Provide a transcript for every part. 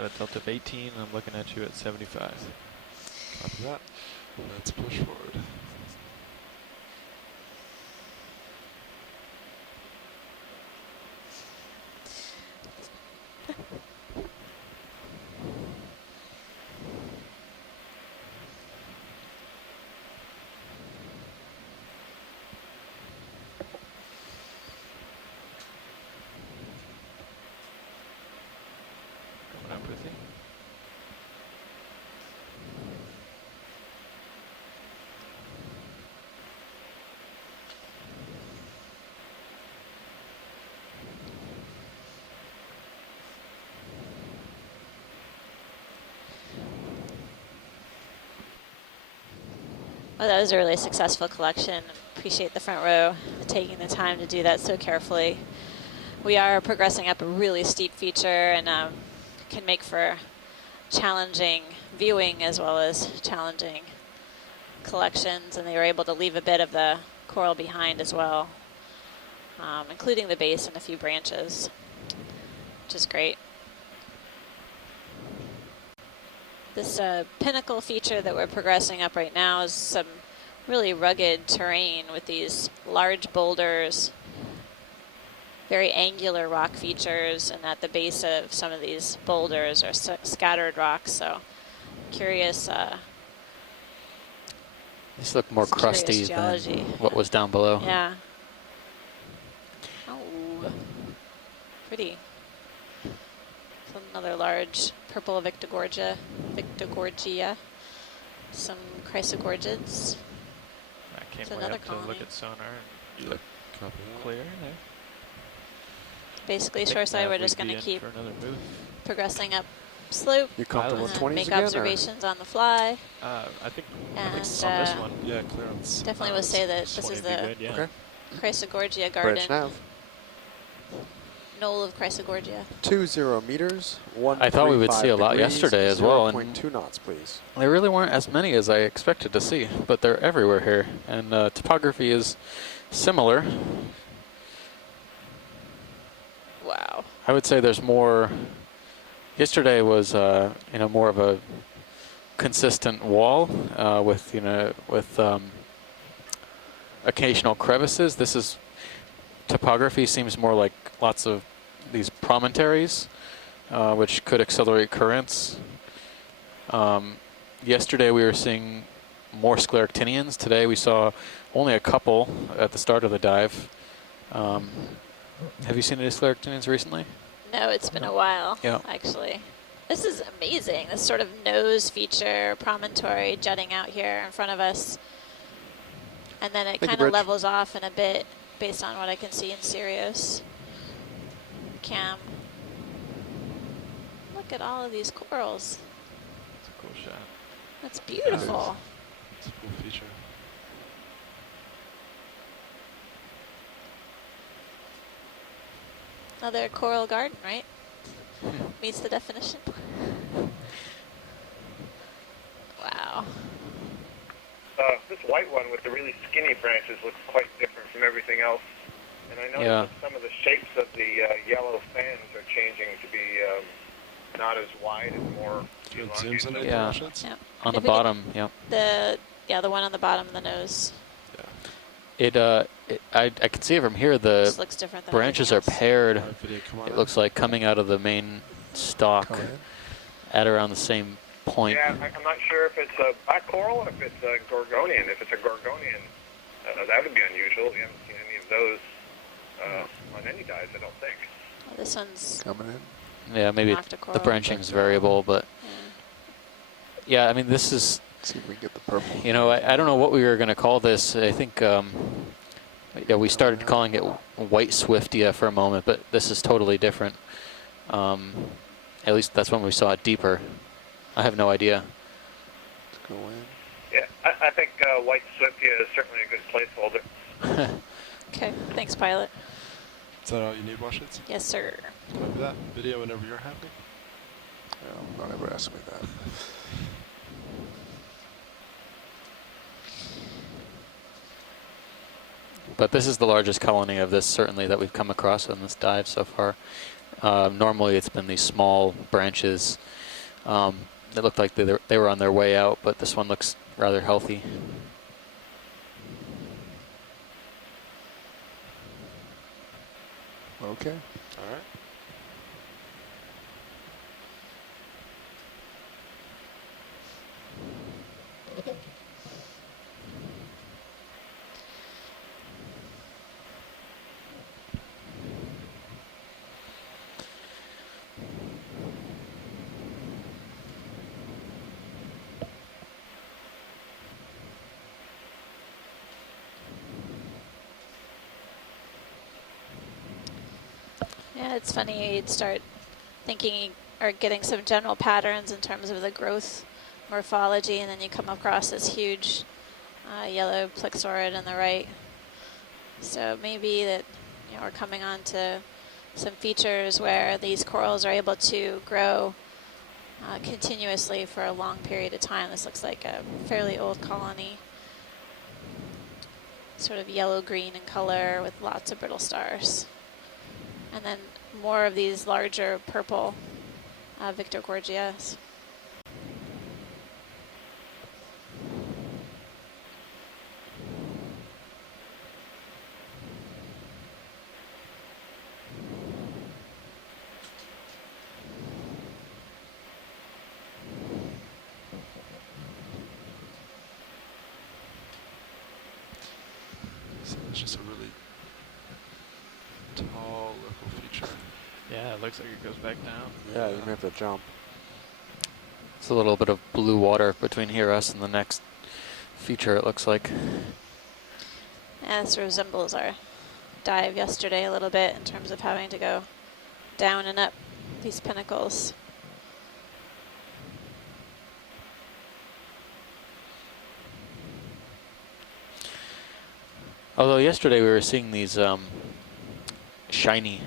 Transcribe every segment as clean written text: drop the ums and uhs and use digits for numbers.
got a delta of 18, and I'm looking at you at 75. Copy that. Let's push forward. Coming up with you. Well, that was a really successful collection. Appreciate the front row taking the time to do that so carefully. We are progressing up a really steep feature and can make for challenging viewing as well as challenging collections, and they were able to leave a bit of the coral behind as well, including the base and a few branches, which is great. This pinnacle feature that we're progressing up right now is some really rugged terrain with these large boulders, very angular rock features, and at the base of some of these boulders are scattered rocks. So curious. These look more crusty than what was down below. Yeah. Oh, pretty. So another large purple Victorgorgia, some chrysogorgids. I came It's way another up to colony. look at sonar. And you look Copy that. clear there. Basically, I think shoreside, we're we'd just be going to in keep for another move. progressing up slope. You comfortable with and 20s make again? observations on the fly. I think And on this one. Yeah, clearance. definitely would say that this 20 is would be the good, yeah. Okay. Chrysogorgia Branch garden, nav. knoll of Chrysogorgia. 20 meters. I thought we would see a lot 135 yesterday as well, and 0.2 knots, please. there really weren't as many as I expected to see, but they're everywhere here, and topography is similar. Wow. I would say there's more. Yesterday was more of a consistent wall with occasional crevices. This is topography seems more like lots of these promontories, which could accelerate currents. Yesterday we were seeing more scleractinians. Today we saw only a couple at the start of the dive. Have you seen any scleractinians recently? No, it's been a while, Yeah. actually. This is amazing. This sort of nose feature, promontory jutting out here in front of us. And then it Thank you, kind of Bridge. levels off in a bit based on what I can see in Sirius Cam. Look at all of these corals. It's a cool shot. That's beautiful. It's a cool feature. Another coral garden, right? Meets the definition. Wow. This white one with the really skinny branches looks quite different from everything else. And I noticed Yeah. that some of the shapes of the yellow fans are changing to be not as wide and more Good zooms in it. Yeah. Russians? Yeah. On If the we could- bottom, yeah. The one on the bottom of the nose. I can see it from here. This The looks different than branches are everything else. paired. Alright, video, come on It in. looks like coming out of the main stalk Come in. at around the same point. Yeah, I'm not sure if it's a black coral or if it's a gorgonian. If it's a gorgonian, that would be unusual. We haven't seen any of those on any dives, I don't think. Oh, this one's Coming in. Yeah, maybe Nocta the coral. branching is variable, but yeah, I mean, this is, See if we can get the purple. you know, I don't know what we were going to call this. I think yeah, we started calling it white swiftia for a moment, but this is totally different. At least that's when we saw it deeper. I have no idea. Let's go in. Yeah, I think white swiftia is certainly a good placeholder. Okay, thanks, pilot. Is that all you need, Washington? Yes, sir. Copy that. Video whenever you're happy. No, don't ever ask me that. But this is the largest colony of this, certainly, that we've come across on this dive so far. Normally it's been these small branches that looked like they were on their way out, but this one looks rather healthy. Okay. All right. Yeah, it's funny, you'd start thinking or getting some general patterns in terms of the growth morphology, and then you come across this huge yellow plexaurid on the right. So maybe that, you know, we're coming on to some features where these corals are able to grow continuously for a long period of time. This looks like a fairly old colony, sort of yellow-green in color with lots of brittle stars. And then more of these larger purple Victor Gorgias. So it's just a really tall local feature. Yeah, it looks like it goes back down. Yeah, you may have to jump. It's a little bit of blue water between here, us, and the next feature, it looks like. And this resembles our dive yesterday a little bit in terms of having to go down and up these pinnacles. Although yesterday we were seeing these shiny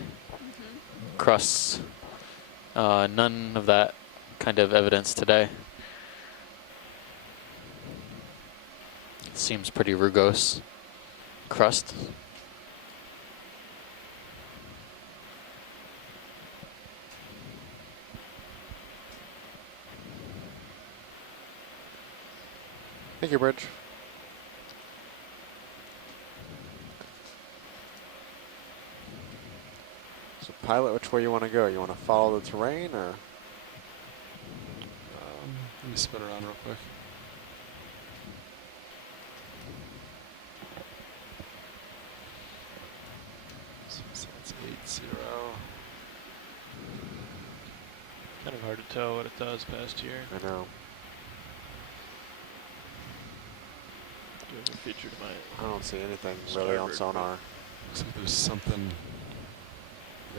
crusts. None of that kind of evidence today. Seems pretty rugose crust. Thank you, Bridge. So pilot, which way you want to go? You want to follow the terrain or? Let me spin around real quick. So that's 8-0. Kind of hard to tell what it does past here. I know. Do you have a feature to my I don't see anything really on starboard sonar. Looks like there's something.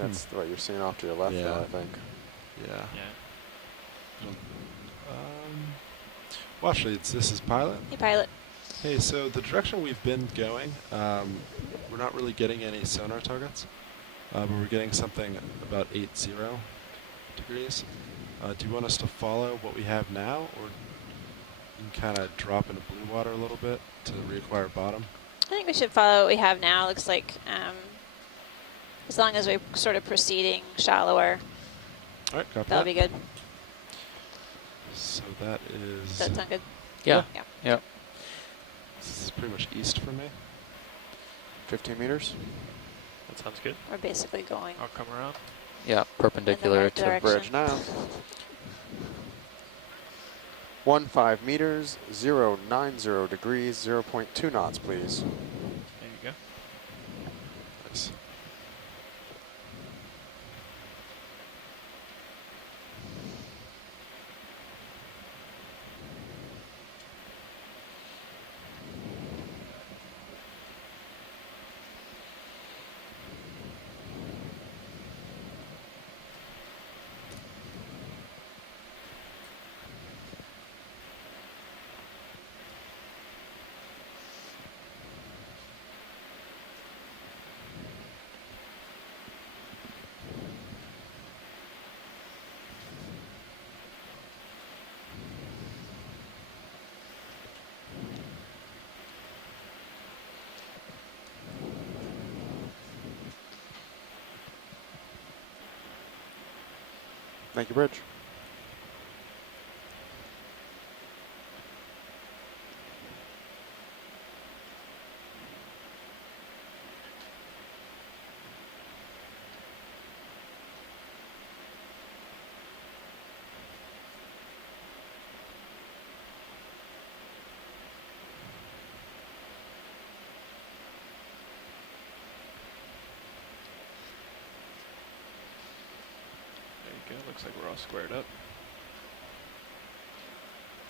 That's what you're seeing off to your left, Yeah. though, I think. Yeah. Yeah. Well, actually, this is pilot. Hey, pilot. Hey, so the direction we've been going, we're not really getting any sonar targets, but we're getting something about 80 degrees. Do you want us to follow what we have now, or you can kind of drop into blue water a little bit to reacquire bottom? I think we should follow what we have now. Looks like as long as we're sort of proceeding shallower, All right, copy that'll that. be good. So that is, Does that sound good? Yeah. Yeah. Yeah. this is pretty much east for me. 15 meters. That sounds good. We're basically going I'll come around. Yeah. Perpendicular right to direction. Bridge now. 15 meters, 090 degrees, 0.2 knots, please. There you go. Nice. Thank you, Bridge. There you go. Looks like we're all squared up.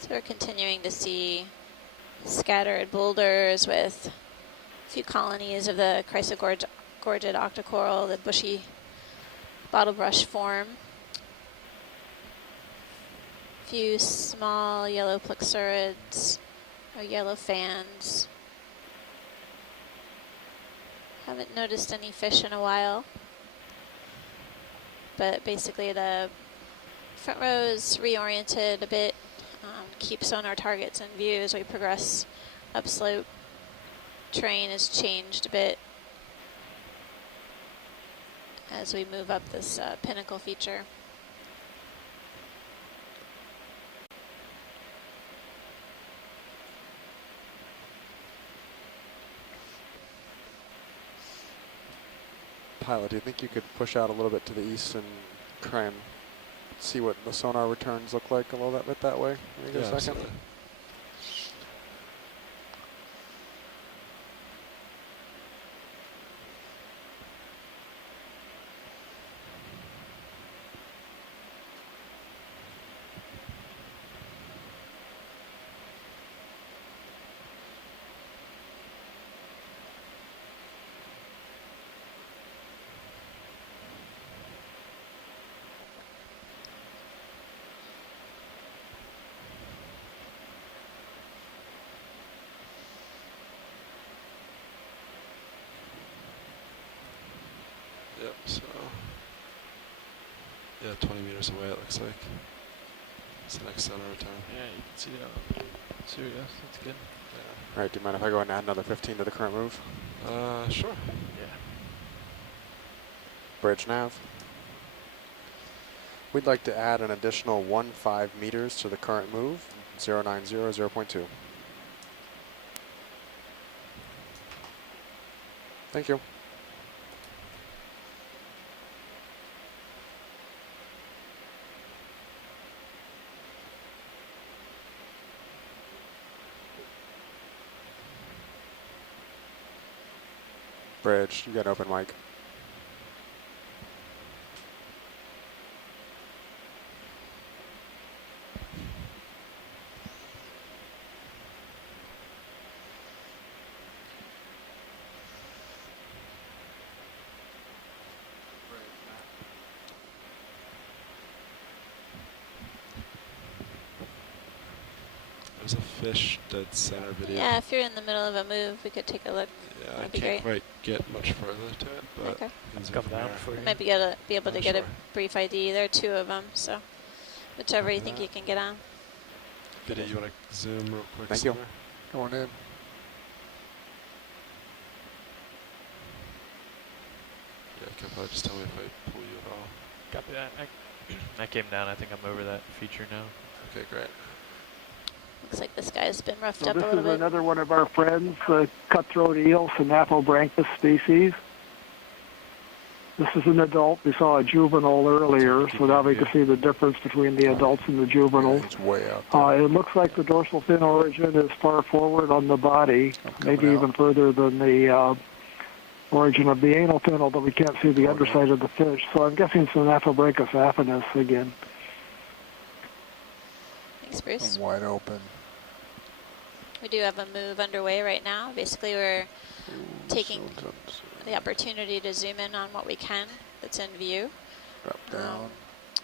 So we're continuing to see scattered boulders with a few colonies of the chrysogorgid octocoral, the bushy bottlebrush form. A few small yellow plexurids or yellow fans. Haven't noticed any fish in a while, but basically the front row is reoriented a bit, keep sonar targets in view as we progress upslope. Terrain has changed a bit as we move up this pinnacle feature. Pilot, do you think you could push out a little bit to the east and try and see what the sonar returns look like a little bit that way? Maybe Yeah, a second. absolutely. Yep, so, yeah, 20 meters away it looks like. It's the next sonar return. Yeah, you can see it on Sirius. That's good. All right, do you mind if I go and add another 15 to the current move? Sure. Yeah. Bridge nav. We'd like to add an additional 15 meters to the current move, 090, 0.2. Thank you. Bridge, you got an open mic. There's a fish dead center video. Yeah, if you're in the middle of a move, we could take a look. Yeah, I That'd be can't great. quite get much further to it, but Okay. you can zoom Come from down here. before you. Might be able to get Sure. a brief ID. There are two of them, so whichever you think you can get on. Biddy, you want to zoom real quick? Thank you. somewhere? Going in. Yeah, can probably just tell me if I pull you at all. Copy that. I came down. I think I'm over that feature now. Okay, great. Looks like this guy's been roughed So up a this little is bit. another one of our friends, the cutthroat eel, Synaphobranchus species. This is an adult. We saw a juvenile earlier, so now we can see the difference between the adults and the juveniles. It's way out there. It looks like the dorsal fin origin is far forward on the body, maybe coming even out. further than the origin of the anal fin, although we can't see the underside of the fish. So I'm guessing Synaphobranchus affinis again. Thanks, Bruce. Wide open. We do have a move underway right now. Basically, we're taking the opportunity to zoom in on what we can that's in view. Drop down.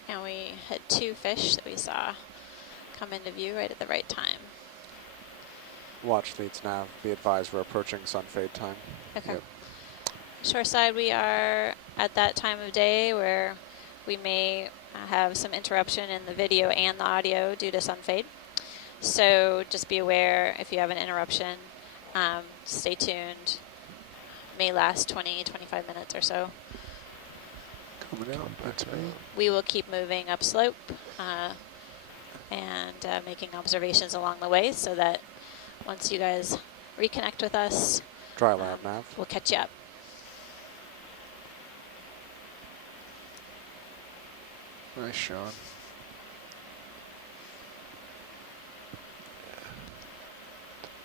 And we hit two fish that we saw come into view right at the right time. Watch leads nav. Be advised we're approaching sun fade time. Okay. Yep. Shoreside, we are at that time of day where we may have some interruption in the video and the audio due to sun fade. So just be aware if you have an interruption, stay tuned. May last 20, 25 minutes or so. Coming out, that's me. We will keep moving upslope and making observations along the way so that once you guys reconnect with us, Dry lab, Nav. we'll catch you up. Nice, Sean.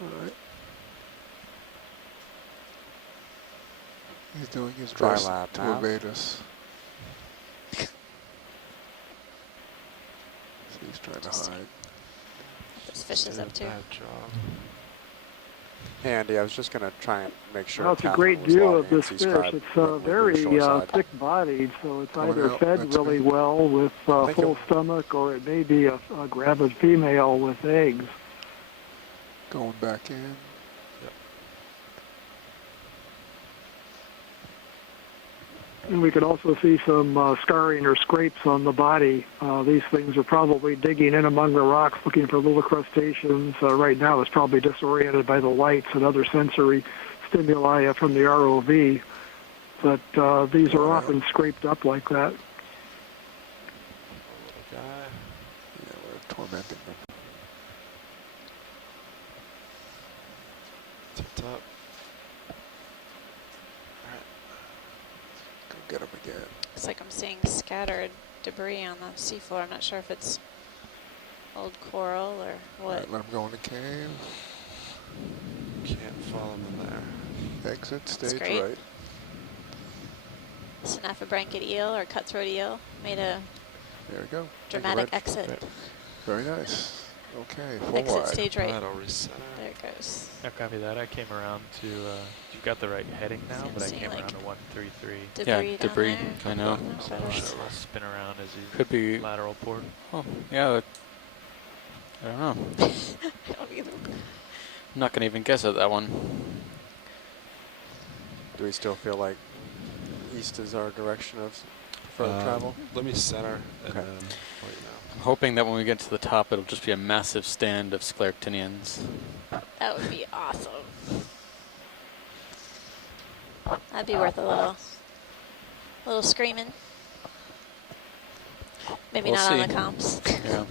All right. He's doing his Dry best lab, to Nav. evade us. So he's trying to hide. This fish is Did a up too. bad job. Hey, Andy, I was just going to try and make sure. Well, it's a Catherine great was view logging of this NC fish. Scribe It's when we moved very shoreside. thick-bodied, so it's Coming either out, fed that's really me. well with Thank full you. stomach, or it may be a gravid female with eggs. Going back in. And we could also see some scarring or scrapes on the body. These things are probably digging in among the rocks looking for little crustaceans. Right now it's probably disoriented by the lights and other sensory stimuli from the ROV. But these are often scraped up like that. Little guy. Yeah, we're tormenting them. Tip top. Go get him again. Looks like I'm seeing scattered debris on the seafloor. I'm not sure if it's old coral or All what. right, let him go in the cave. Can't follow him in there. Exit stage great. right. Snaffabranchid eel or cutthroat eel made a There we go. dramatic Reg. exit. Very nice. Okay, full Exit wide. stage right. That'll recenter. There it goes. Now copy that. I came around to, you've got the right heading now, So but I seeing, came like, around to 133. Debris Yeah, down debris. there. I know. So I'll spin around as you Could be. lateral port. Oh, yeah. I don't know. I don't either. I'm not gonna even guess at that one. Do we still feel like east is our direction of further travel? Let me center and Okay. then let you know. I'm hoping that when we get to the top, it'll just be a massive stand of Scleractinians. That would be awesome. That'd be worth a little screaming. Maybe We'll not on see. the comps. Yeah. Don't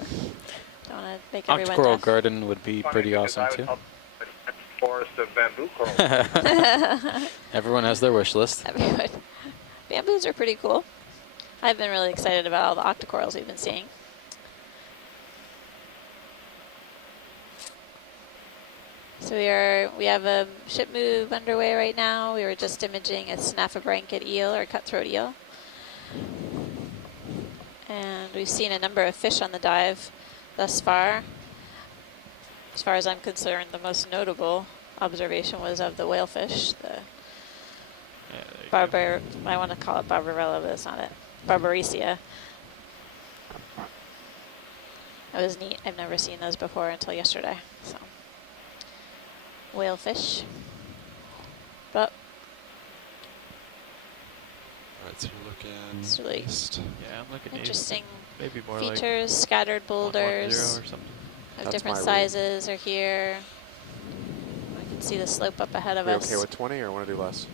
want to make everyone Octocoral deaf. Garden would be Funny pretty because awesome I was too. up in a forest of bamboo coral. Everyone has their wish list. Everyone. Bamboos are pretty cool. I've been really excited about all the octocorals we've been seeing. So we have a ship move underway right now. We were just imaging a snaffabranchid eel or cutthroat eel. And we've seen a number of fish on the dive thus far. As far as I'm concerned, the most notable observation was of the whalefish, the Yeah, there you go. I want to call it Barbarella, but that's not it. Barbarecia. That was neat. I've never seen those before until yesterday. So, whalefish. But Alright, so you're looking It's really east. Yeah, I'm looking interesting east. Maybe more like features, scattered 110 boulders or something. of That's different my read. sizes are here. I can see the slope up ahead of We us. okay with 20 or want to do less?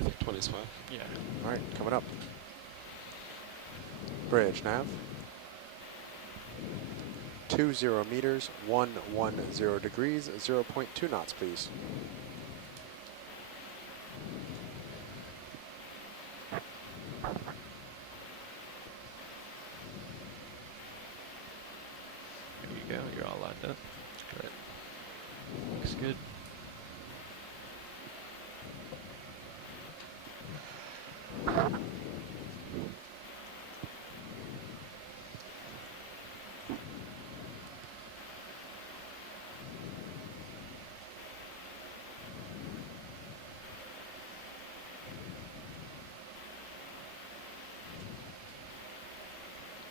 I think 20 is fine. Yeah. All right, coming up. Bridge, nav. 20 meters, 110 degrees, 0.2 knots, please. There you go. You're all lined up. Great. Looks good.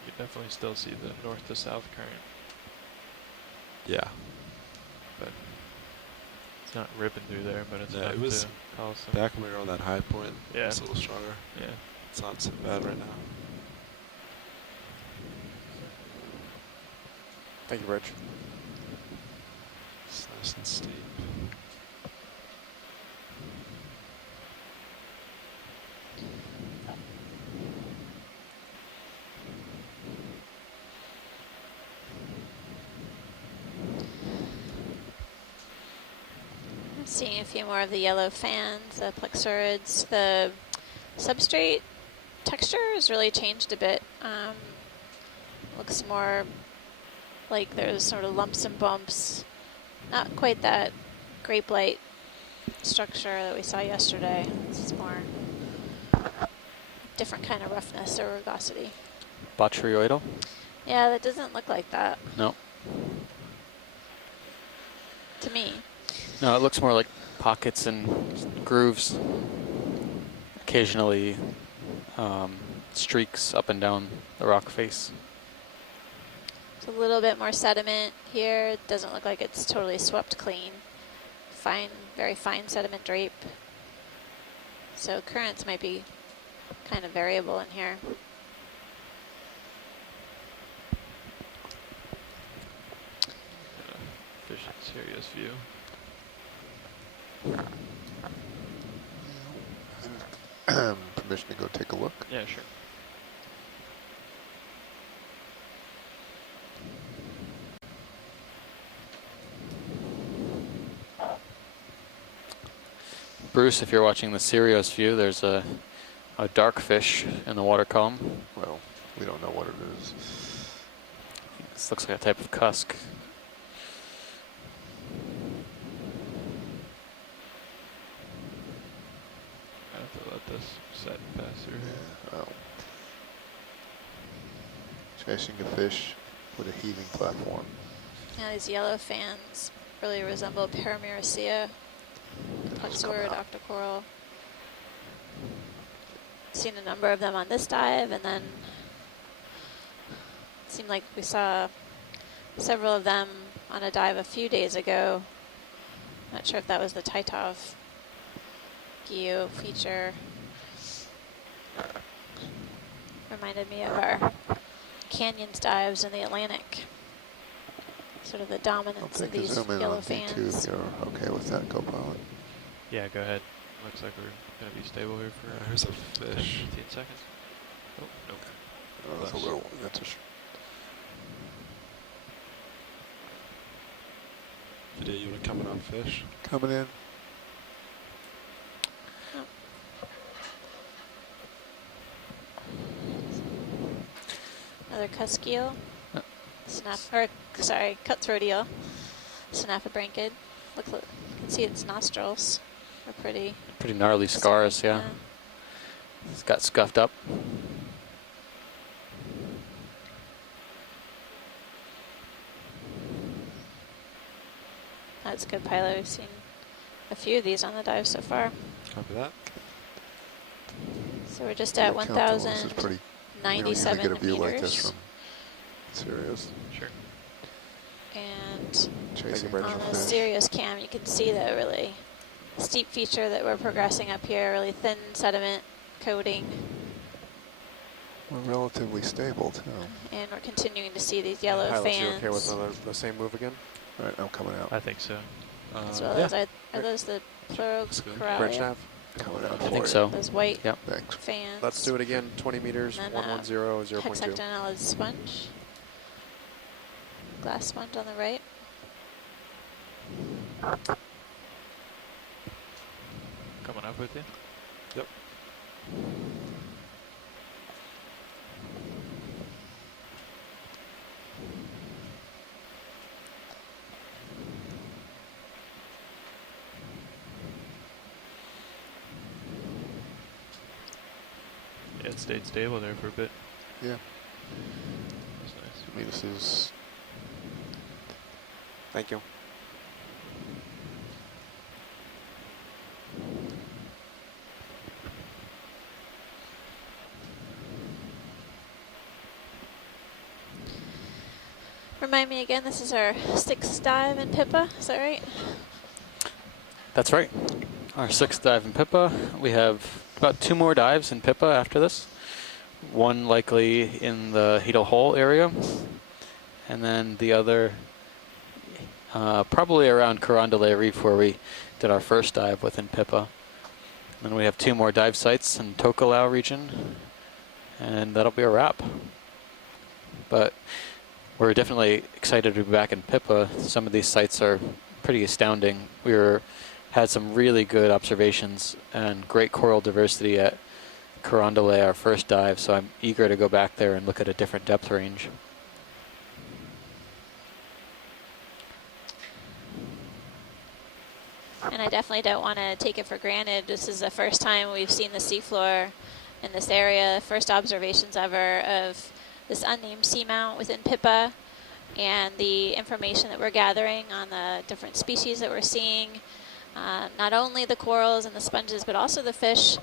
You definitely still see the north to south current, Yeah. but it's not ripping through there, but it's Yeah, enough it was to cause some. Back when we were on that high point, Yeah. it's a little stronger. Yeah. It's not so bad right now. Thank you, Bridge. It's nice and steep. Seeing a few more of the yellow fans, the plexurids. The substrate texture has really changed a bit. Looks more like there's sort of lumps and bumps. Not quite that grape light structure that we saw yesterday. This is more different kind of roughness or rugosity. Botryoidal? Yeah, that doesn't look like that No. to me. No, it looks more like pockets and grooves. Occasionally streaks up and down the rock face. It's a little bit more sediment here. It doesn't look like it's totally swept clean. Fine, very fine sediment drape. So currents might be kind of variable in here. Fish in serious view. Permission to go take a look? Yeah, sure. Bruce, if you're watching the Sirius view, there's a dark fish in the water column. Well, we don't know what it is. This looks like a type of cusk. I have to let this set and pass through here. Yeah, well. Chasing a fish with a heaving platform. Yeah, these yellow fans really resemble Paramyricea, plexurid octocoral. Seen a number of them on this dive, and then it seemed like we saw several of them on a dive a few days ago. Not sure if that was the Titov Geo feature. Reminded me of our canyons dives in the Atlantic. Sort of the I'll dominance of take a these zoom in yellow on V2 fans. if you're okay with that, co-pilot. Yeah, go ahead. Looks like we're going to be stable here for Here's a 10, fish. 15 seconds. Oh, nope. Oh, that's a Less. little, that's a Video, you want to come in on fish? coming in. Another cusk eel. Yeah. Cutthroat eel. Snaphobranchid. Look, you can see its nostrils are pretty. Pretty gnarly scars, yeah. It's got scuffed up. That's good, pilot. We've seen a few of these on the dive so far. Copy that. So we're just at Yeah, count the ones. It's pretty, we don't usually 1,097 get a view like this meters. from Sirius. Sure. And Chasing Brent. on a the fish. Sirius cam, you can see the really steep feature that we're progressing up here, really thin sediment coating. We're relatively stable too. And we're continuing to see these yellow Pilots, you fans. okay with the same move again? All right, I'm coming out. I think so. As well Yeah. as are those the Let's go. Branch pleurocoralia? nav? Coming out I for think it. so. Those white Yep. Thanks. fans. Let's do it again. 20 meters, And then, 110, 0.2. hexactinellid sponge. Glass sponge on the right. Coming up with you. Yep. Yeah, it stayed stable there for a bit. Yeah, That's nice. I mean, this is Thank you. Remind me again, this is our 6th dive in Pippa, is that right? That's right. Our 6th dive in Pippa. We have about 2 more dives in Pippa after this. One likely in the Hedo Hole area, and then the other probably around Carondelet Reef where we did our first dive within Pippa. Then we have 2 more dive sites in Tokelau region, and that'll be a wrap. But we're definitely excited to be back in Pippa. Some of these sites are pretty astounding. We were had some really good observations and great coral diversity at Carondelet, our first dive, so I'm eager to go back there and look at a different depth range. And I definitely don't want to take it for granted. This is the first time we've seen the seafloor in this area, first observations ever of this unnamed seamount within Pippa, and the information that we're gathering on the different species that we're seeing, not only the corals and the sponges, but also the fish,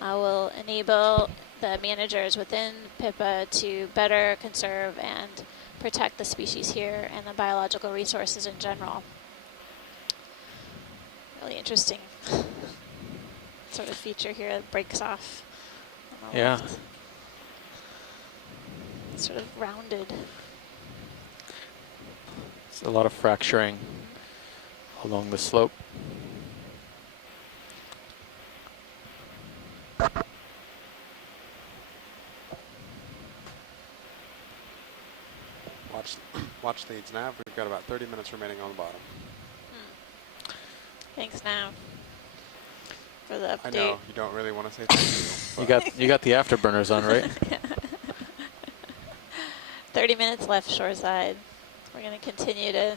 will enable the managers within Pippa to better conserve and protect the species here and the biological resources in general. Really interesting sort of feature here that breaks off on the Yeah. left. Sort of rounded. It's a lot of fracturing along the slope. Watch leads nav. We've got about 30 minutes remaining on the bottom. Thanks now for the update. I know you don't really want to say thank you. You got the afterburners on, right? 30 minutes left shoreside. We're going to continue to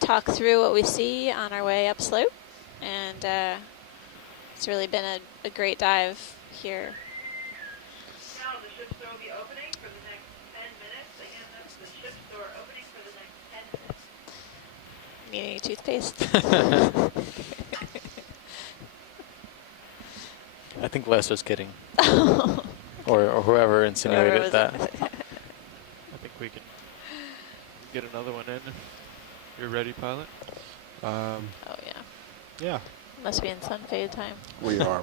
talk through what we see on our way upslope, and it's really been a great dive here. Now the ship's door will be opening for the next 10 minutes. Again, that's the ship's door opening for the next 10 minutes. Needing toothpaste? I think Les was kidding. or whoever insinuated that. I think we can get another one in. You're ready, pilot? Oh, yeah. Yeah. Must be in sun fade time. We are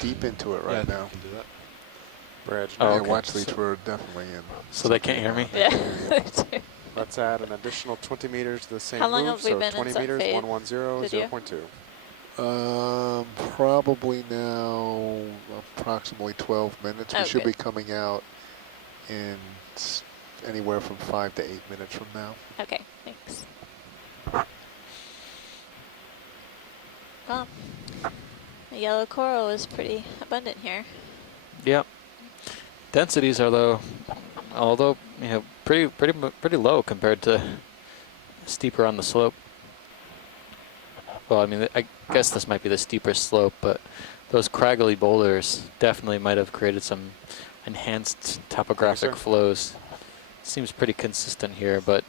deep into it right yeah, now. We can do that. Bridge. Oh, Yeah, okay. watch leads were definitely in. So they can't hear me? Yeah. Let's add an additional 20 meters to the same How long move, have we so been in 20 sun meters, fade? 110, Video? 0.2. Probably now approximately 12 minutes. Oh, We should good. be coming out in anywhere from 5 to 8 minutes from now. Okay, thanks. Well, the yellow coral is pretty abundant here. Yep. Densities are low, although pretty low compared to steeper on the slope. Well, I mean, I guess this might be the steeper slope, but those craggly boulders definitely might have created some enhanced topographic Yes, sir. flows. Seems pretty consistent here, but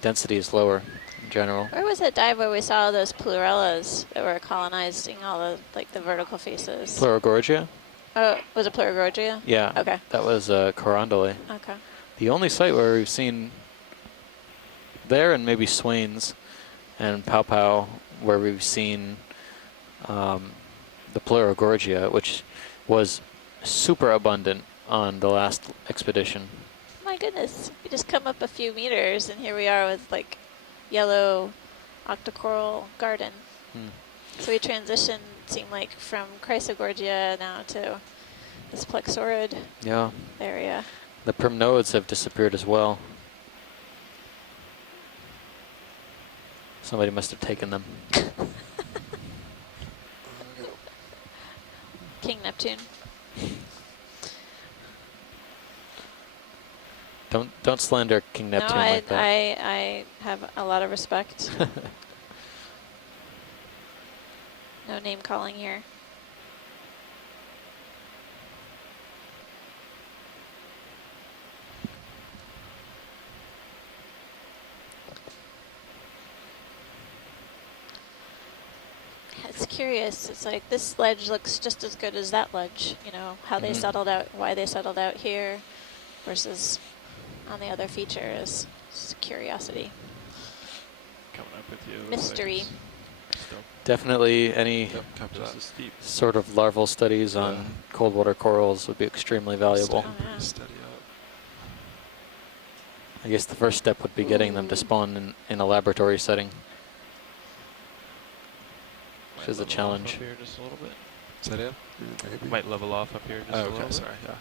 density is lower in general. Where was that dive where we saw those plurellas that were colonizing all the the vertical faces? Pleurogorgia? Oh, was it Pleurogorgia? Yeah. Okay. That was Carondelet. Okay. The only site where we've seen there, and maybe Swains and Pow Pow, where we've seen the Pleurogorgia, which was super abundant on the last expedition. My goodness, we just come up a few meters and here we are with yellow octocoral garden. So we transitioned, seemed like, from Chrysogorgia now to this plexaurid Yeah. area. The primnoids have disappeared as well. Somebody must have taken them. King Neptune. Don't slander King Neptune no, like that. I have a lot of respect. No name calling here. It's curious. It's like this ledge looks just as good as that ledge. You know, how they settled out, why they settled out here versus on the other feature is just curiosity. Coming up with you. Mystery. Still Definitely any just as steep. sort of larval studies Yeah. on cold water corals would be extremely valuable. Oh, yeah. Steady up. I guess the first step would be getting them to spawn in a laboratory setting, which is a Might level off challenge. Up here just a little bit. Is that it? Maybe. Might level off up here just Oh, a little okay, bit. sorry, yeah.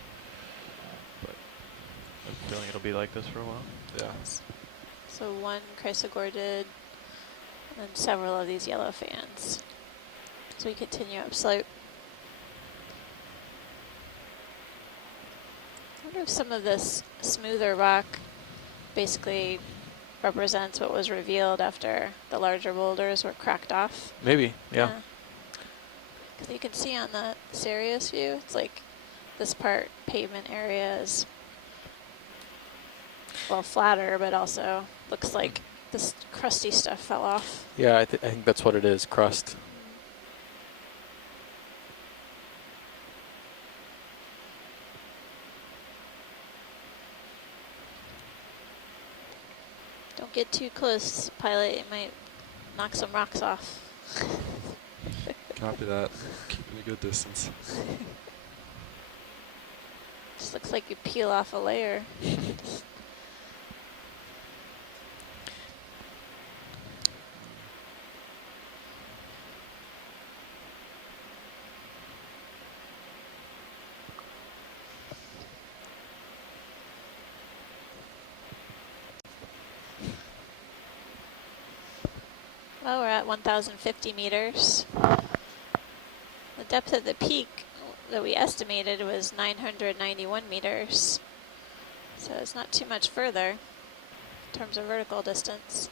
But I'm feeling it'll be like this for a while. Yeah. So one chrysogorgid, and and several of these yellow fans as we continue upslope. I wonder if some of this smoother rock basically represents what was revealed after the larger boulders were cracked off. Maybe, yeah. Because you can see on the Sirius view, it's like this part pavement area is, well, flatter, but also looks like this crusty stuff fell off. Yeah, I think that's what it is, crust. Don't get too close, pilot. It might knock some rocks off. Copy that. Keeping a good distance. Just looks like you peel off a layer. Well, we're at 1,050 meters. The depth of the peak that we estimated was 991 meters. So it's not too much further in terms of vertical distance.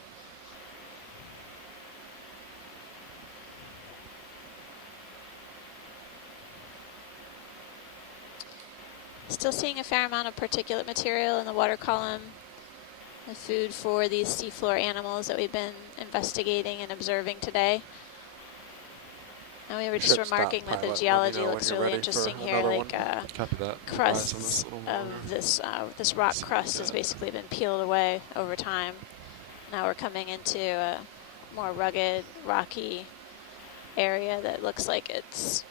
Still seeing a fair amount of particulate material in the water column. The food for these seafloor animals that we've been investigating and observing today. And we were just remarking that the geology looks really interesting here, like crust of this rock crust has basically been peeled away over time. Now we're coming into a more rugged, rocky area that looks like it's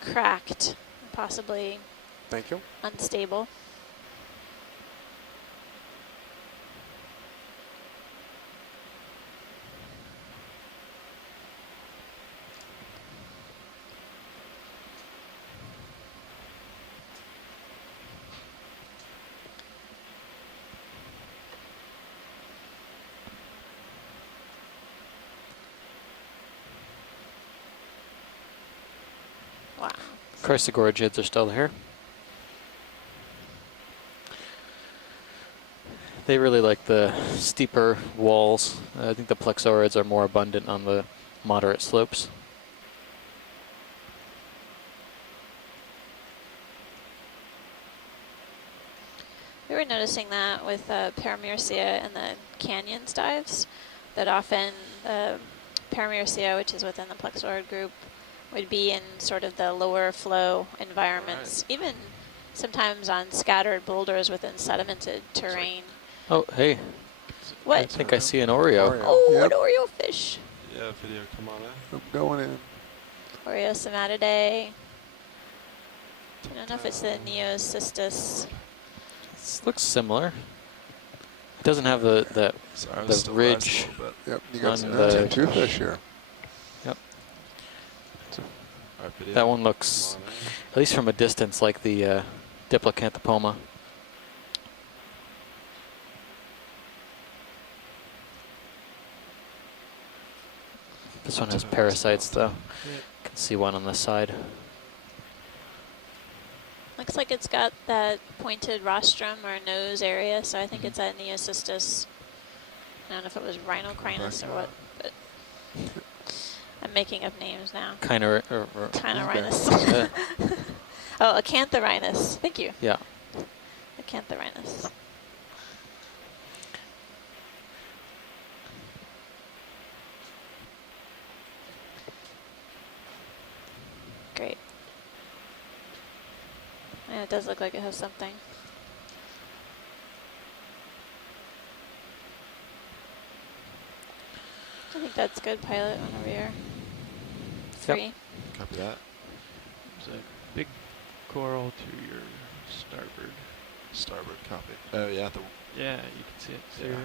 cracked, possibly unstable. Wow. Chrysogorgids are still here. They really like the steeper walls. I think the plexaurids are more abundant on the moderate slopes. We were noticing that with Paramurcia and the canyons dives, that often Paramurcia, which is within the plexaurid group, would be in sort of the lower flow environments, even sometimes on scattered boulders within sedimented terrain. Oh, hey. What? I think I see an Oreo. Oh, an Oreo fish. Yeah, video, come on in. I'm going in. Oreo somatidae. I don't know if it's the Neocystis. This looks similar. It doesn't have the ridge. Yep, you got some the two fish here. Yep. Right, that one looks, at least from a distance, like the Diplocanthopoma. This one has parasites, though. You can see one on the side. Looks like it's got that pointed rostrum or nose area, so I think it's that Neocystis. I don't know if it was rhinocrinus or what, but I'm making up names now. Chinorhinus. Oh, Acanthorhinus. Thank you. Yeah. Acanthorhinus. Great. Yeah, it does look like it has something. I think that's good, pilot, whenever you're free. Yep. Copy that. There's a big coral to your starboard. Starboard, copy. Oh, yeah. Yeah, you can see it. Yeah.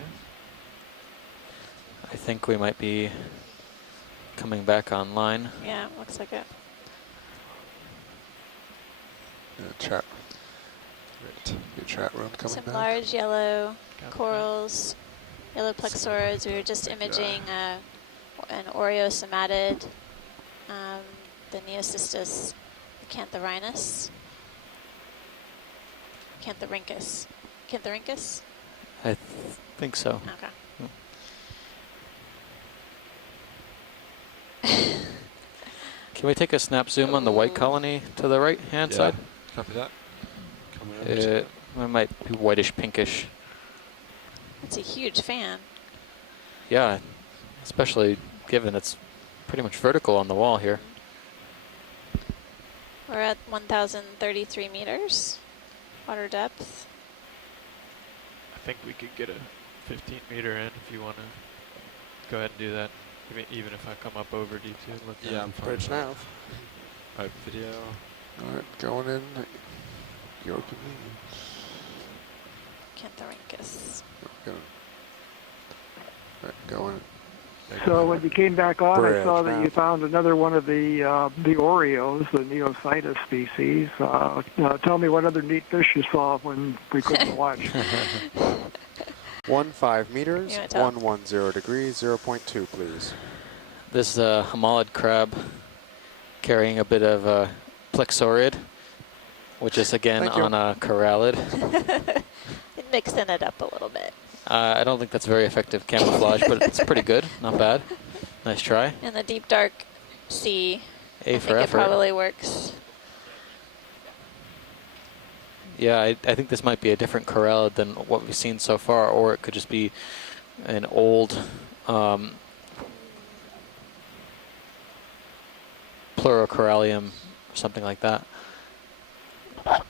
I think we might be coming back online. Yeah, looks like it. Chat. Great. Your chat room coming Some back. large yellow corals, yellow plexaurids. We were just imaging an Oreosomatid, the Neocystis acanthorinus, Canthorhynchus. Canthorhynchus? I think so. Okay. Can we take a snap zoom on the white colony to the right hand Yeah. side? Copy that. Coming over to It might be whitish pinkish. That's a huge fan. Yeah, especially given it's pretty much vertical on the wall here. We're at 1,033 meters, water depth. I think we could get a 15-meter in if you want to go ahead and do that. Even if I come up over D2 and look Yeah, down. I'm fine. Bridge nav. Alright, video. Alright, going in at your convenience. Canthorhynchus. Going. Alright, going. So when you came back on, I Bridge saw that you nav. found another one of the Oreos, the Neophytus species. Tell me what other neat fish you saw when we couldn't watch. 15 meters, You wanna tell? 110 degrees, 0.2, please. This is a homalid crab carrying a bit of plexaurid, which is again Thank you. on a corallid. Mixing it up a little bit. I don't think that's very effective camouflage, but it's pretty good. Not bad. Nice try. In the deep dark sea, A I for think it effort. probably works. Yeah, I think this might be a different corallid than what we've seen so far, or it could just be an old pleurocorallium or something like that. Coming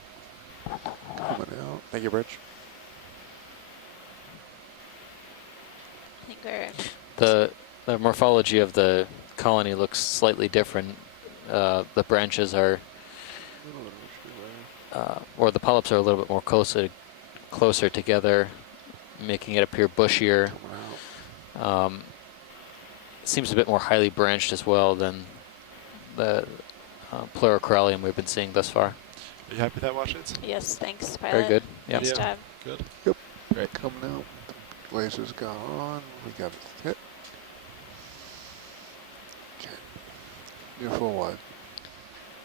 out. Thank you, Bridge. I think we're The morphology of the colony looks slightly different. The branches are, or the polyps are a little bit more closer together, making it appear bushier. Seems a bit more highly branched as well than the pleurocorallium we've been seeing thus far. Are you happy with that, watch it? yes, thanks, Very pilot. good. Yeah. Nice Yeah. job. Good. Right, coming out. The laser's gone. We got it hit. Okay. Beautiful one.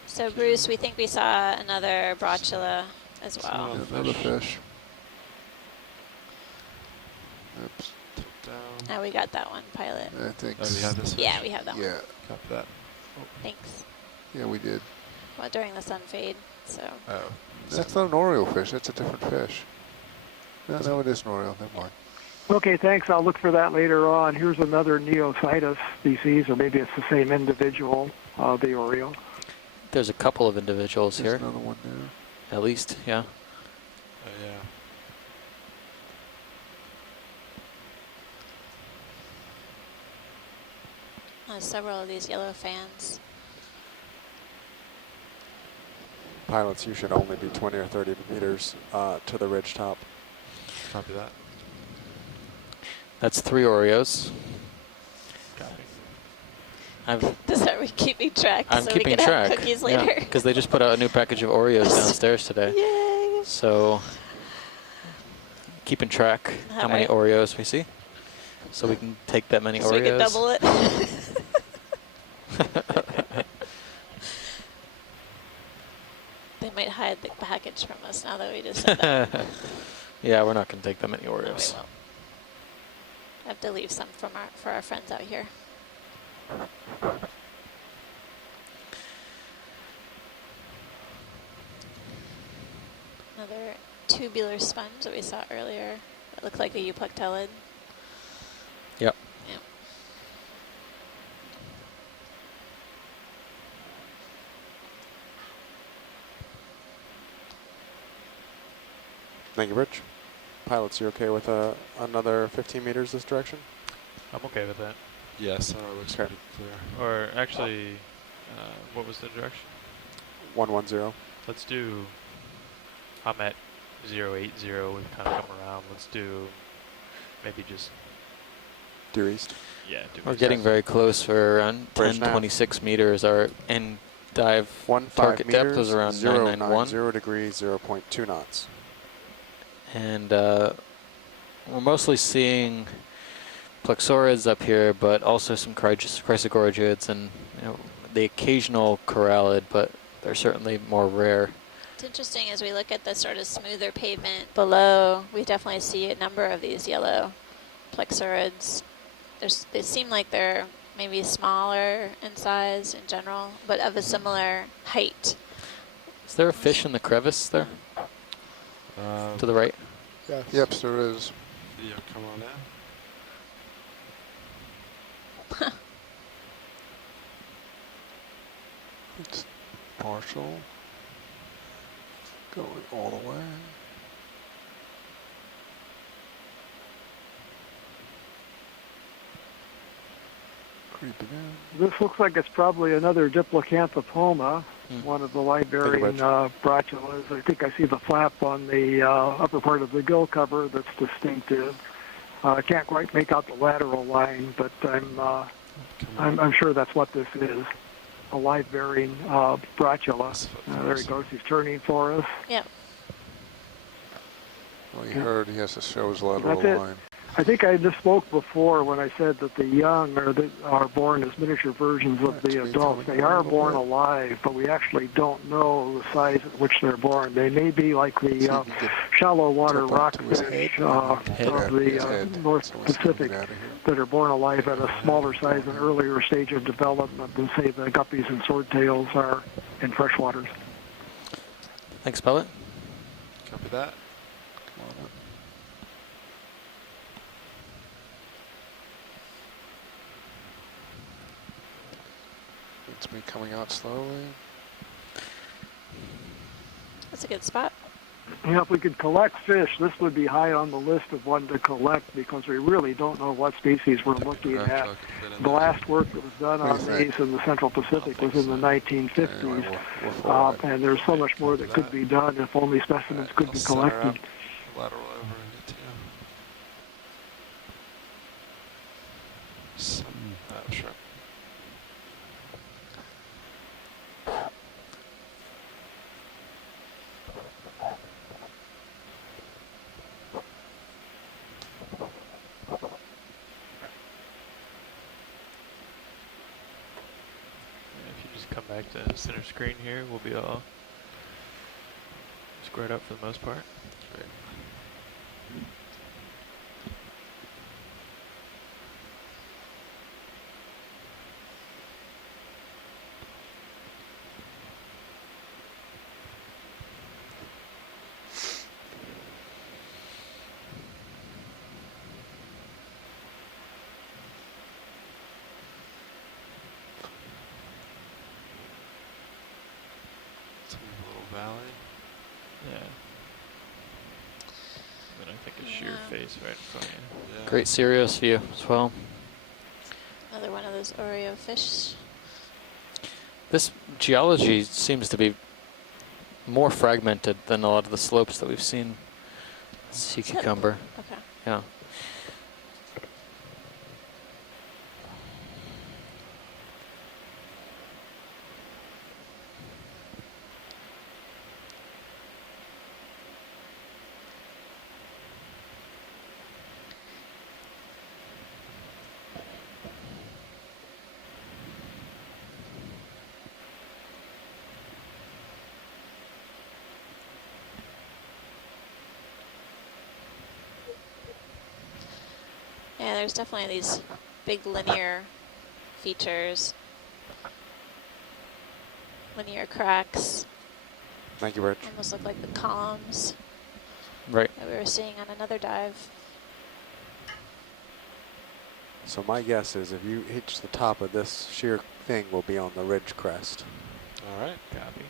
So Bruce, we think we saw another Brotula as well. Oh, Another fish. fish. Oops. Down. Oh, we got that one, pilot. I think. Oh, we have this fish? Yeah, we have that one. Yeah. Copy that. Thanks. Yeah, we did. Well, during the sun fade, so. Oh. That's not an Oriole fish. That's a different fish. No, it is an Oriole. Never mind. Okay, thanks. I'll look for that later on. Here's another Neophytus species, or maybe it's the same individual, the Oreo. There's a couple of individuals There's here, another one there. at least. Yeah. Oh, yeah. Several of these yellow fans. Pilots, you should only be 20 or 30 meters to the ridge top. Copy that. That's 3 Oreos. Copy. Are we keeping track I'm so keeping we can track. have cookies later? because they just put out a new package of Oreos downstairs today. Yay! So keeping track how many Alright. Oreos we see, so we can take that many So Oreos. we can double it. They might hide the package from us now that we just said that. Yeah, we're not going to take that many No, we Oreos. won't. I have to leave some for our friends out here. Another tubular sponge that we saw earlier. It looked like a euplectellid. Yep. Yeah. Thank you, Rich. Pilots, you okay with another 15 meters this direction? I'm okay with that. Yeah, center looks Okay. pretty clear. Or actually, what was the direction? 110. Let's do, I'm at 080, we've kind of come around. Let's do maybe just, Due east. yeah. Do We're we getting just- very close. We're around Bridge 10, nav. 26 meters. Our end dive 15 target meters, depth was around 991. 090 degrees, 0.2 knots. And we're mostly seeing plexaurids up here, but also some chrysogorgiids and the occasional corallid, but they're certainly more rare. It's interesting as we look at the sort of smoother pavement below, we definitely see a number of these yellow plexaurids. They seem like they're maybe smaller in size in general, but of a similar height. Is there a fish in the crevice there? To the right? Yes. Yep, there is. Yeah, come on in. It's partial. Going all the way. Creeping in. This looks like it's probably another Diplocanthopoma, one of the light-bearing brachylas. I think I see the flap on the upper part of the gill cover that's distinctive. I can't quite make out the lateral line, but I'm sure that's what this is, a light-bearing brachula. There he goes. He's turning for us. Yep. Well, you heard he has to show his lateral That's it. line. I think I misspoke before when I said that the young are born as miniature versions of the adults. They are born alive, but we actually don't know the size at which they're born. They may be like the shallow water rockfish of the North Pacific that are born alive at a smaller size and earlier stage of development than, say, the guppies and swordtails are in freshwaters. Thanks, Pellet. Copy that. It's me coming out slowly. That's a good spot. Yeah, if we could collect fish, this would be high on the list of one to collect because we really don't know what species we're looking at. The last work that was done on these in the Central Pacific was in the 1950s, and there's so much more that could be done if only specimens could be collected. Lateral over into some shrimp. Come back to center screen here, we'll be all squared up for the most part. Great. Valley. Yeah. And then I think a sheer face right in front of you. Yeah. Great Sirius view as well. Another one of those Oreo fish. This geology seems to be more fragmented than a lot of the slopes that we've seen. Sea cucumber. Okay. Yeah. Yeah, there's definitely these big linear features, linear cracks. Thank you, Rich. Almost look like the columns Right. that we were seeing on another dive. So my guess is if you hitch the top of this sheer thing, we'll be on the ridge crest. All right. Copy.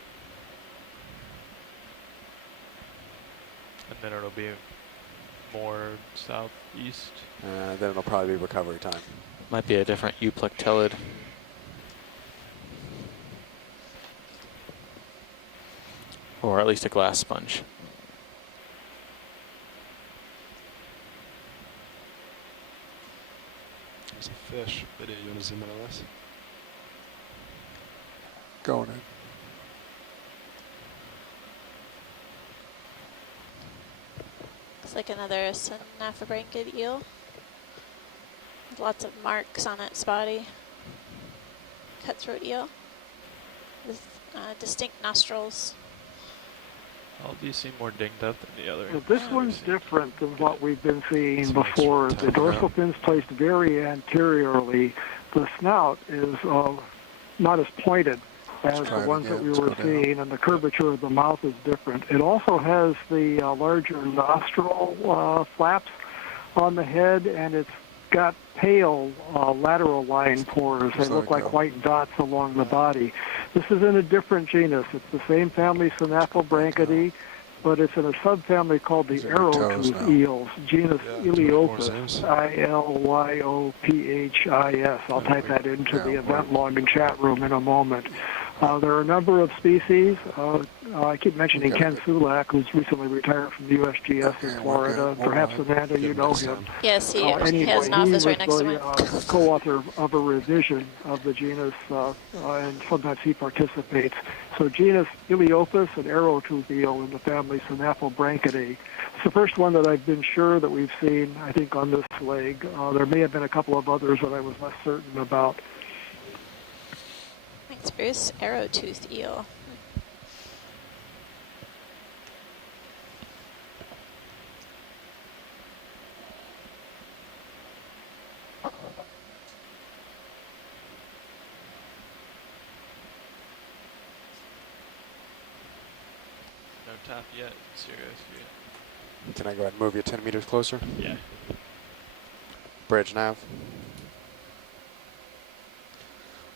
And then it'll be more southeast. Then it'll probably be recovery time. Might be a different euplectellid. Or at least a glass sponge. There's a fish. Video, you want to zoom in on this? Going in. Looks like another synaphobranchid eel. lots of marks on its body. Cutthroat eel with distinct nostrils. All these seem more dinged up than the other. Now, this Yeah. one's different than what we've been seeing So much before. time The dorsal out. fin's placed very anteriorly. The snout is not as pointed as Try the it ones that again. we Let's were go down. seeing, and the curvature of the mouth is different. It also has the larger nostril flaps on the head, and it's got pale lateral line pores. They So look like go. white dots along the body. This is in a different genus. It's the same family, Synaphobranchidae, but it's in a subfamily called the These are your toes arrowtooth now. eels, genus Yeah, do we have more Ilyophis, Zooms? Ilyopphis. I'll type that into the Yeah, event log and chat room in a moment. There are a number of species. I keep mentioning Okay. Ken Sulak, who's recently retired from the USGS Okay, in we're Florida. good. Hold Perhaps, on. Amanda, you Good know next him. time. Yes, he Anyway, has an office he right was next to the him. co-author of a revision of the genus, and sometimes he participates. So genus Ilyophis, an arrowtooth eel in the family Synaphobranchidae. It's the first one that I've been sure that we've seen, I think, on this leg. There may have been a couple of others that I was less certain about. Thanks, Bruce. Arrowtooth eel. No top yet. Serious. Can I go ahead and move you 10 meters closer? Yeah. Bridge nav.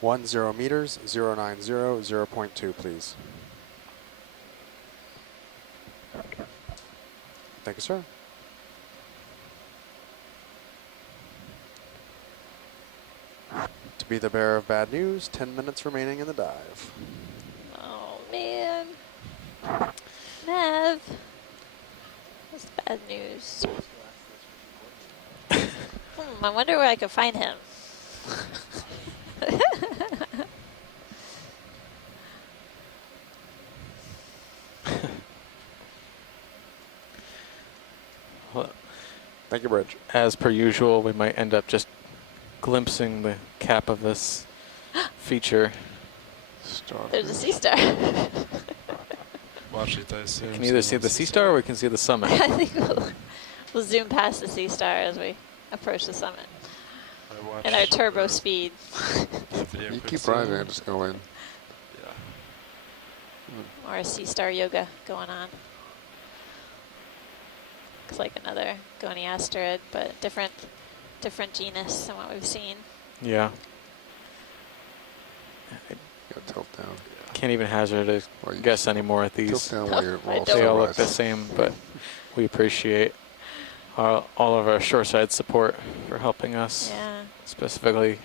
10 meters, 090, 0.2, please. Thank you, sir. To be the bearer of bad news, 10 minutes remaining in the dive. Oh, man. Nev. That's bad news. I wonder where I could find him. Well, Thank you, Bridge. as per usual, we might end up just glimpsing the cap of this feature. There's a sea star. Watch it, I assume. We can either see the sea star or we can see the summit. I think we'll zoom past the sea star as we approach the summit. I watched And our turbo speed. the video You for keep Zoom. rising and just go in. Yeah. Or a sea star yoga going on. Looks like another goniasterid, but different genus than what we've seen. Yeah. Go tilt down. Can't even hazard a Or you guess anymore at tilt these. down while you're I while don't. They all look the rising. same, but we appreciate all of our shoreside support for helping us. Yeah. Specifically,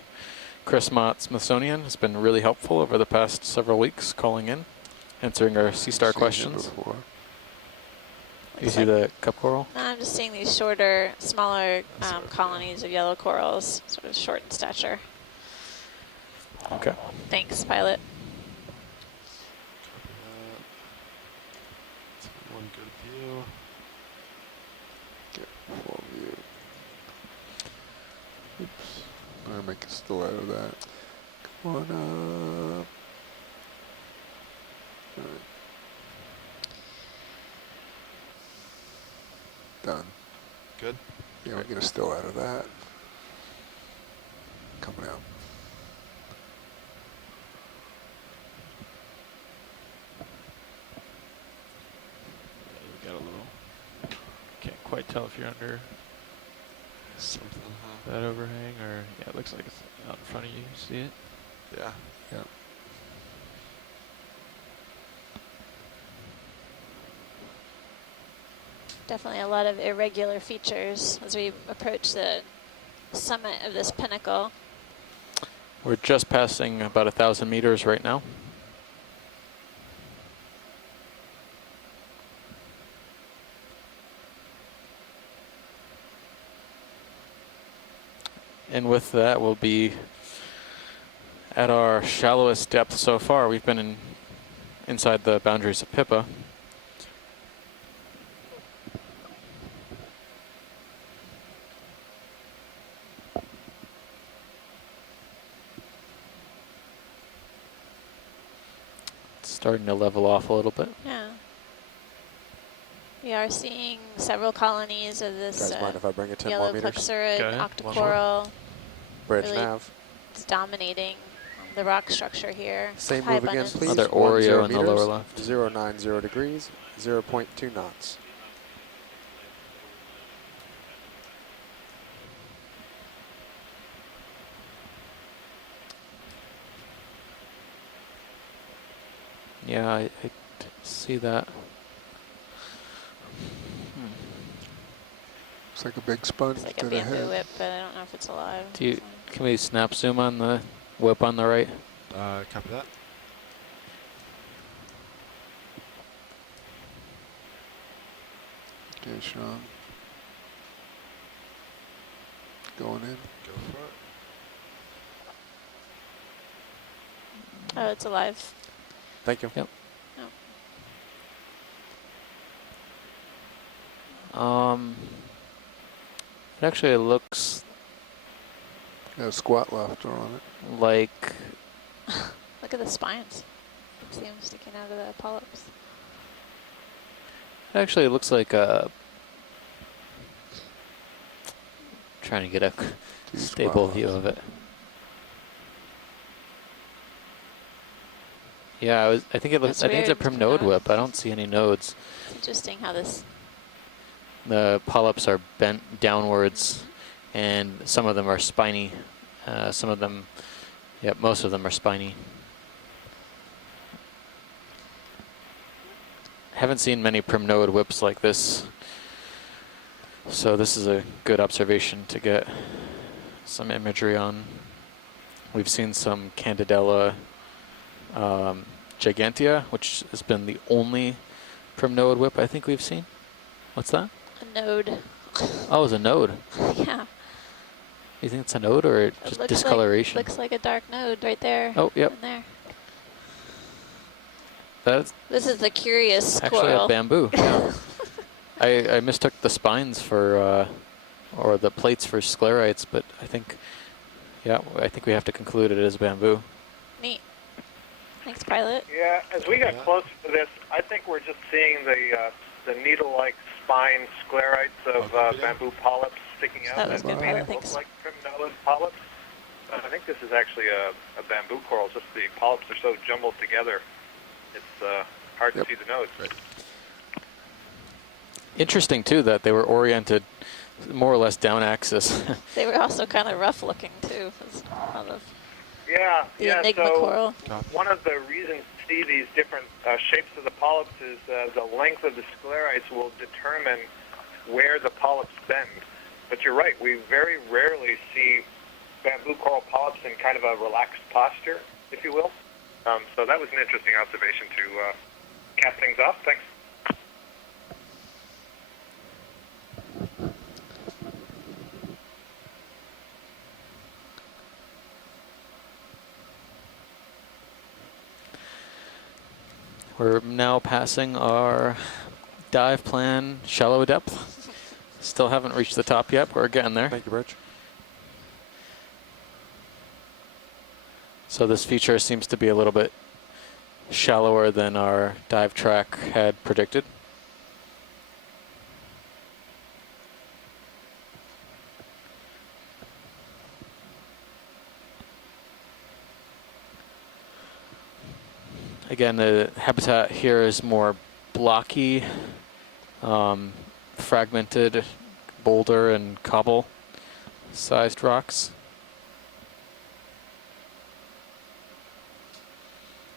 Chris Mott, Smithsonian, has been really helpful over the past several weeks, calling in, answering our sea star Seen it questions. before. You Looks see like- the cup coral? No, I'm just seeing these shorter, smaller That's okay. colonies of yellow corals, sort of short in stature. Okay. Thanks, pilot. Copy that. That's one good view. Get full view. Oops. I'm gonna make a still out of that. Come on up. All right. Done. Good. Yeah, we'll get a still out of that. Coming out. Yeah, you got a little. Can't quite tell if you're under Something, huh? that overhang or yeah, it looks like it's out in front of you. You see it? Yeah. Yeah. Definitely a lot of irregular features as we approach the summit of this pinnacle. We're just passing about 1,000 meters right now. And with that, we'll be at our shallowest depth so far. We've been inside the boundaries of Pippa. starting to level off a little bit. Yeah. We are seeing several colonies of this Guys, mind if I bring it 10 more yellow meters? plexurid Go ahead. octocoral. Bridge really nav. It's dominating the rock structure here. Same High move again, abundance. please. Another 10 Oreo in the meters, lower left. 090 degrees, 0.2 knots. Yeah, I see that. Looks like a big sponge It's like a to the bamboo head. whip, but I don't know if it's alive. Can we snap zoom on the whip on the right? Copy that. Okay, Sean. Going in. Go for it. Oh, it's alive. Thank you. Yep. Oh. It actually looks Got a squat left on it. like Look at the spines. See them sticking out of the polyps. it actually looks like a. Trying to get a stable view of it. Yeah, I think it looks. That's I think it's a weird. primnode whip. I don't see any nodes. It's interesting how this. The polyps are bent downwards, and some of them are spiny. Some of them, yep, most of them are spiny. Haven't seen many primnode whips like this, so this is a good observation to get some imagery on. We've seen some Candidella gigantea, which has been the only primnode whip I think we've seen. What's that? A node. Oh, it's a node. Yeah. You think it's a node or It just looks discoloration? Looks like a dark node right there. Oh, yep. In there. That's This is the curious actually squirrel. a bamboo. Yeah. I mistook the spines for, or the plates for sclerites, but I think, yeah, I think we have to conclude it as bamboo. Neat. Thanks, pilot. Yeah, as we get closer to this, I think we're just seeing the needle-like spine sclerites of bamboo polyps sticking out. That was good, made pilot. it look Thanks. like primnode polyps. I think this is actually a bamboo coral. Just the polyps are so jumbled together, it's hard to see the nodes. Right. Interesting too that they were oriented more or less down axis. They were also kind of rough looking too. It's one of Yeah, the yeah. enigma So coral. one of the reasons to see these different shapes of the polyps is the length of the sclerites will determine where the polyps bend. But you're right, we very rarely see bamboo coral polyps in kind of a relaxed posture, if you will. So that was an interesting observation to cap things off. Thanks. We're now passing our dive plan shallow depth. Still haven't reached the top yet, but we're getting there. Thank you, Bridge. So this feature seems to be a little bit shallower than our dive track had predicted. Again, the habitat here is more blocky, fragmented boulder and cobble sized rocks.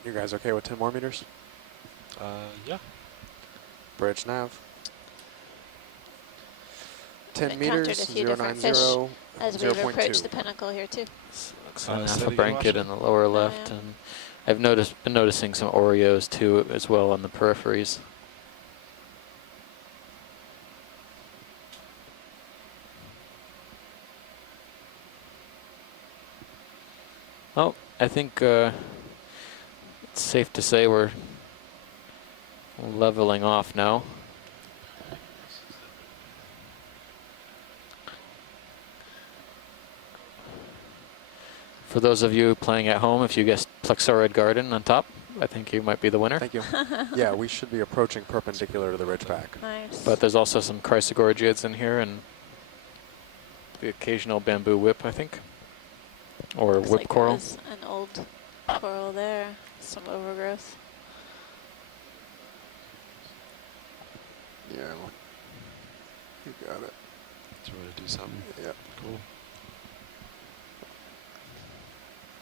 You guys okay with 10 more meters? Yeah. Bridge nav. 10 Been encountered meters, a few different fish 090, as we've 0.2. approached the pinnacle here too. Looks Say like half that a again, blanket Washington? in the lower left, yeah. and I've been noticing some Oreos too as well on the peripheries. Oh, I think it's safe to say we're leveling off now. For those of you playing at home, if you guessed Plexaurid Garden on top, I think you might be the winner. Thank you. Yeah, we should be approaching perpendicular to the ridgeback. Nice. But there's also some chrysogorgiids in here and the occasional bamboo whip, I think. Or Looks whip like coral. There's an old coral there. Some overgrowth. Yeah, you got it. Do you want to do something? Yeah. Cool.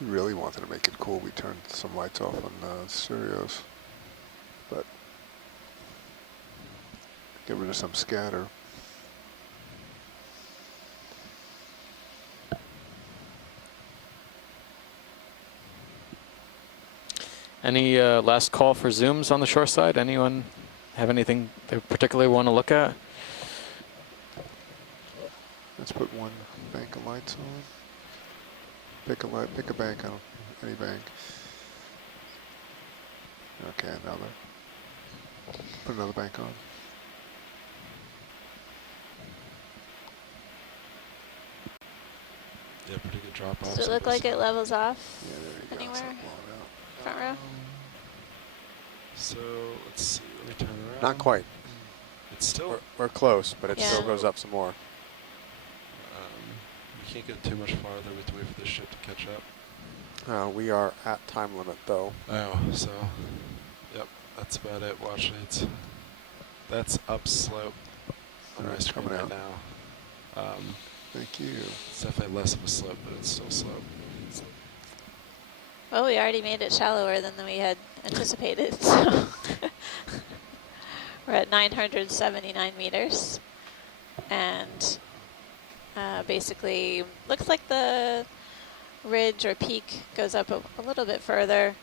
We really wanted to make it cool. We turned some lights off on stereos, but get rid of some scatter. Any last call for zooms on the shore side? Anyone have anything they particularly want to look at? Let's put one bank of lights on. Pick a light, pick a bank on any bank. Okay, another. Put another bank on. Yeah, pretty good drop off. Does it look like it levels off Yeah, there you go. anywhere? Something blown out. Front row? So let's see. Let me turn around. Not quite. It's still. We're close, but it Yeah. still goes up some more. We can't get too much farther. We have to wait for this ship to catch up. We are at time limit, though. Oh, so. Yep, that's about it. Watch it. That's upslope on my Alright, screen coming right out. now. Thank you. It's definitely less of a slope, but it's still slope. Well, we already made it shallower than we had anticipated. So we're at 979 meters. And basically, looks like the ridge or peak goes up a little bit further,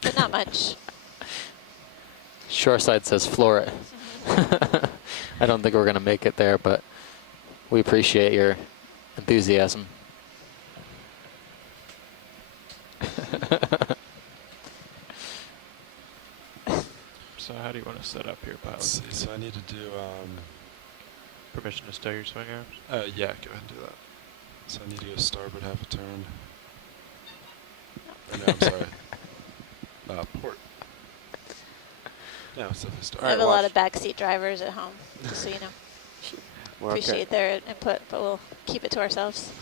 but not much. Shoreside says floor it. I don't think we're going to make it there, but we appreciate your enthusiasm. So how do you want to set up here, Let's pilot? see. So I need to do. Permission to stow your swing arms? Yeah, go ahead and do that. So I need to go starboard half a turn. Or no, I'm sorry. Port. No, it's definitely starboard. I have a Alright, lot of backseat drivers at home, just so you know. We're okay. Appreciate their input, but we'll keep it to ourselves.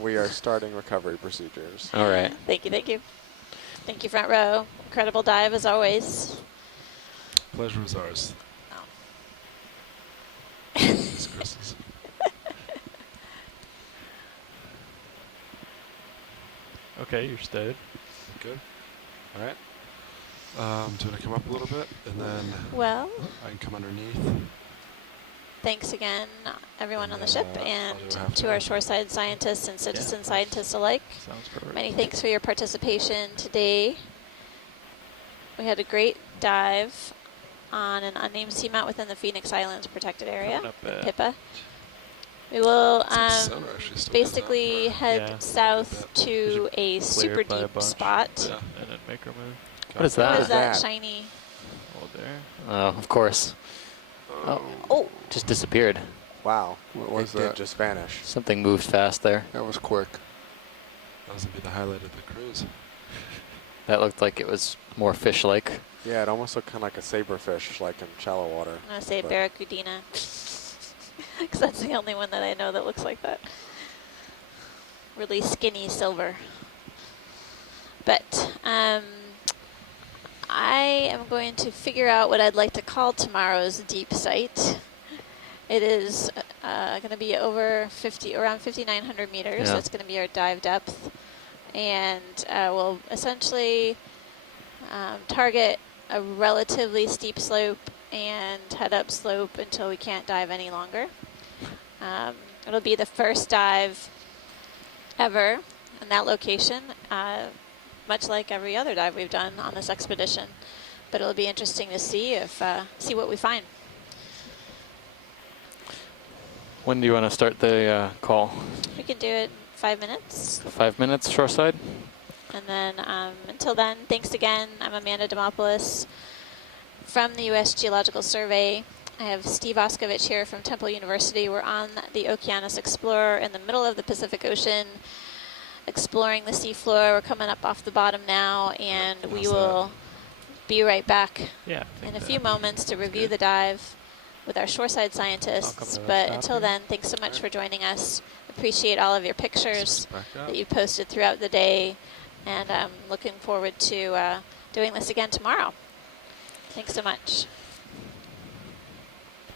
We are starting recovery procedures. All right. Thank you, thank you. Thank you, front row. Incredible dive as always. Pleasure was ours. Oh. It's Chris's. Okay, you're stowed. Good. All right. Do you want to come up a little bit, and then Well, I can come underneath? thanks again, everyone on the ship, and I'll do half to turn. our shoreside scientists and citizen scientists alike. Sounds perfect. Many thanks for your participation today. We had a great dive on an unnamed seamount within the Phoenix Islands protected area, Coming up in at- Pippa. We will It's like the sonar actually still goes up, basically or- head Yeah. south Did to you a clear super it by a deep bunch? spot. Yeah. And then make her move. What is What that? is that that? shiny? Hold there. Oh, of course. Oh, Just disappeared. Wow. What was it did that? just vanish. Something moved fast there. That was quick. That was gonna be the highlight of the cruise. That looked like it was more fish-like. Yeah, it almost looked kind of like a saberfish, like in shallow water. I'm going to say But- Barracuda. Because that's the only one that I know that looks like that. Really skinny silver. But I am going to figure out what I'd like to call tomorrow's deep site. It is going to be over around 5,900 meters. Yeah. That's going to be our dive depth. And we'll essentially target a relatively steep slope and head up slope until we can't dive any longer. It'll be the first dive ever in that location, much like every other dive we've done on this expedition. But it'll be interesting to see see what we find. When do you want to start the call? We can do it in 5 minutes. 5 minutes shoreside? And then until then, thanks again. I'm Amanda Demopoulos from the U.S. Geological Survey. I have Steve Oskovich here from Temple University. We're on the Okeanos Explorer in the middle of the Pacific Ocean. exploring the seafloor. We're coming up off the bottom now, and we How's that? will be right back Yeah. I think in a that few moments to sounds review good. the dive with our shoreside to scientists. the But shop until here. then, thanks so much for joining us. Appreciate all of your pictures Back up. that you posted throughout the day, and I'm looking forward to doing this again tomorrow. Thanks so much.